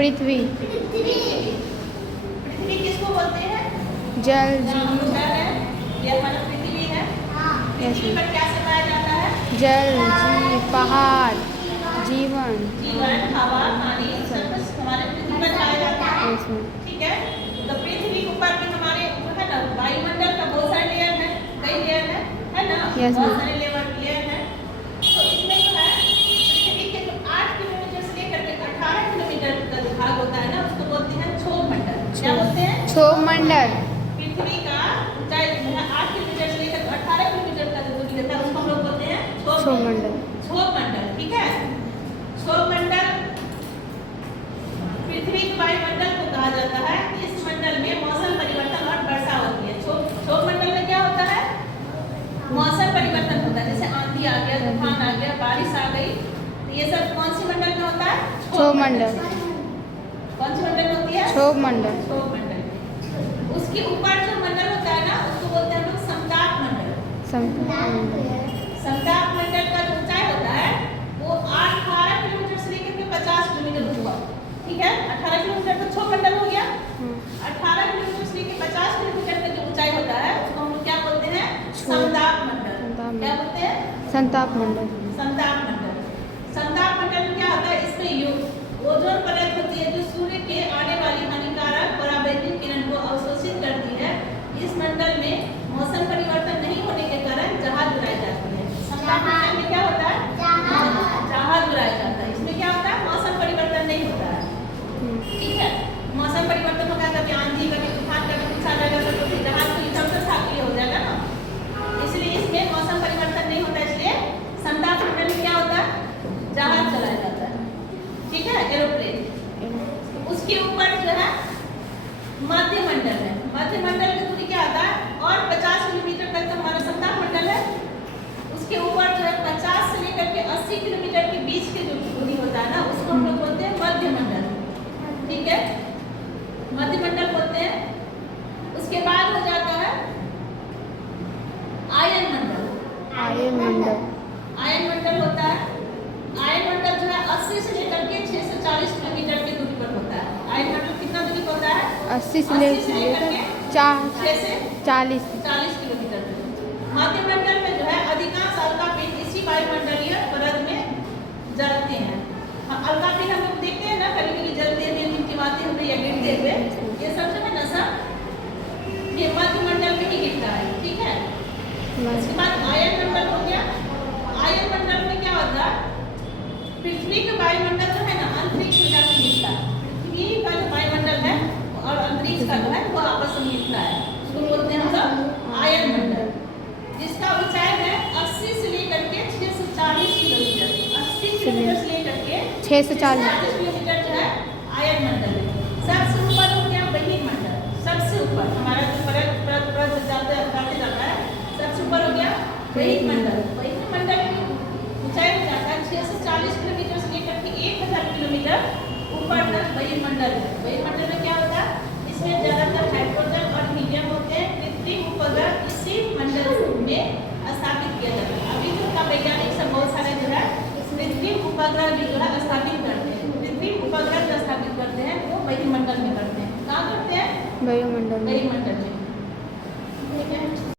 पृथ्वी। पृथ्वी किसको बोलते हैं? जल, जल जीवन। है, ये हमारा पृथ्वी है। पृथ्वी पर क्या सब पाया जाता है? जल, पहाड़, जीवन, जीवन, हवा, पानी सब कुछ हमारे पृथ्वी पर पाया जाता है। इसमें ठीक है, तो पृथ्वी के ऊपर भी हमारे है ना वायुमंडल का बहुत सारे लेयर है, कई लेयर है ना, बहुत सारे लेयर है। तो इसमें जो है पृथ्वी के जो 8 किलोमीटर से लेकर के 18 किलोमीटर का जो भाग होता है ना, उसको बोलते हैं क्षोभमंडल। क्या बोलते हैं? क्षोभमंडल। पृथ्वी का ऊंचाई 8 किलोमीटर से लेकर 18 किलोमीटर का जो दूरी रहता है उसको हम लोग बोलते हैं क्षोभमंडल। क्षोभमंडल। ठीक है, क्षोभमंडल पृथ्वी के वायुमंडल को कहा जाता है। इस मंडल में मौसम परिवर्तन और वर्षा होती है। क्षोभमंडल में क्या होता है? मौसम परिवर्तन होता है, जैसे आंधी आ गया, तूफान आ गया, बारिश आ गई, तो ये सब कौन सी मंडल में होता है? क्षोभमंडल। कौन सी मंडल में होती है? क्षोभमंडल। क्षोभमंडल। उसके ऊपर जो मंडल होता है ना, उसको बोलते हैं हम लोग समताप मंडल। समताप मंडल का जो ऊंचाई होता है वो 18 किलोमीटर से लेकर के 50 किलोमीटर ऊपर। ठीक है, 18 किलोमीटर तो क्षोभमंडल हो गया। 18 किलोमीटर से लेकर 50 किलोमीटर का जो ऊंचाई होता है उसको हम लोग क्या बोलते हैं? समताप मंडल। क्या बोलते हैं? संताप मंडल। समताप मंडल। समताप मंडल में क्या होता है? इसमें ओजोन परत होती है जो सूर्य के आने वाली हानिकारक पराबैंगनी किरण को अवशोषित करती है। इस मंडल में मौसम परिवर्तन नहीं होने के कारण जहाज उड़ाई जाती है। समताप मंडल में क्या होता है? जहाज उड़ाया जाता है। इसमें क्या होता है? मौसम परिवर्तन नहीं होता है। ठीक है, मौसम परिवर्तन होगा कभी आंधी, कभी तूफान, कभी कुछ आ जाएगा, तो फिर जहाज तो इधर उधर भाग हो जाएगा ना, इसलिए इसमें मौसम परिवर्तन नहीं होता। इसलिए समताप मंडल में क्या होता है? जहाज चलाया जाता है। ठीक है, एरोप्लेन। उसके ऊपर जो है मध्य मंडल है। मध्य मंडल की दूरी क्या आता है? और 50 किलोमीटर तक तो हमारा समताप मंडल है। उसके ऊपर जो है 50 से लेकर के 80 किलोमीटर के बीच के जो दूरी होता है ना, उसको हम लोग बोलते हैं मध्य मंडल। ठीक है, मध्य मंडल बोलते हैं। उसके बाद हो जाता है आयन मंडल। आयन मंडल। आयन मंडल होता है। आयन मंडल जो है 80 से लेकर के 640 किलोमीटर की दूरी पर होता है। आयन मंडल कितना दूरी पर होता है? 80 से लेकर 6 से 40 किलोमीटर। मध्य मंडल में जो है अधिकांश अल्कापिंड इसी वायुमंडलीय परत में जलते हैं। अल्कापिंड हम लोग देखते हैं ना, कभी कभी जलते हुए, टिमटिमाते हुए या गिरते हुए, ये सब जो है ना सब ये मध्य मंडल में ही गिरता है। ठीक है, इसके बाद आयन मंडल हो गया। आयन मंडल में क्या होता है? पृथ्वी का वायुमंडल जो है ना अंतरिक्ष में जाकर मिलता है। पृथ्वी का जो वायुमंडल है और अंतरिक्ष का जो है वो आपस में मिलता है, उसको बोलते हैं हम लोग आयन मंडल। जिसका ऊंचाई है 80 से लेकर के 640 किलोमीटर। 80 किलोमीटर से लेकर के 640 किलोमीटर जो है आयन मंडल है। सबसे ऊपर हो गया बहिर्मंडल। सबसे ऊपर हमारा जो परत जाते जाता है, सबसे ऊपर हो गया बहिर्मंडल। बहिर्मंडल की ऊंचाई हो जाता है 640 किलोमीटर से लेकर के 1000 किलोमीटर ऊपर तक बहिर्मंडल है। बहिर्मंडल में क्या होता है? इसमें ज्यादातर हाइड्रोजन और हीलियम होते हैं। कृत्रिम उपग्रह इसी मंडल में स्थापित किया जाता है। अभी जो का वैज्ञानिक सब बहुत सारे जो है कृत्रिम उपग्रह भी जो है स्थापित करते हैं। कृत्रिम उपग्रह जो स्थापित करते हैं वो बहिर्मंडल में करते हैं। कहाँ करते हैं? वायुमंडल में।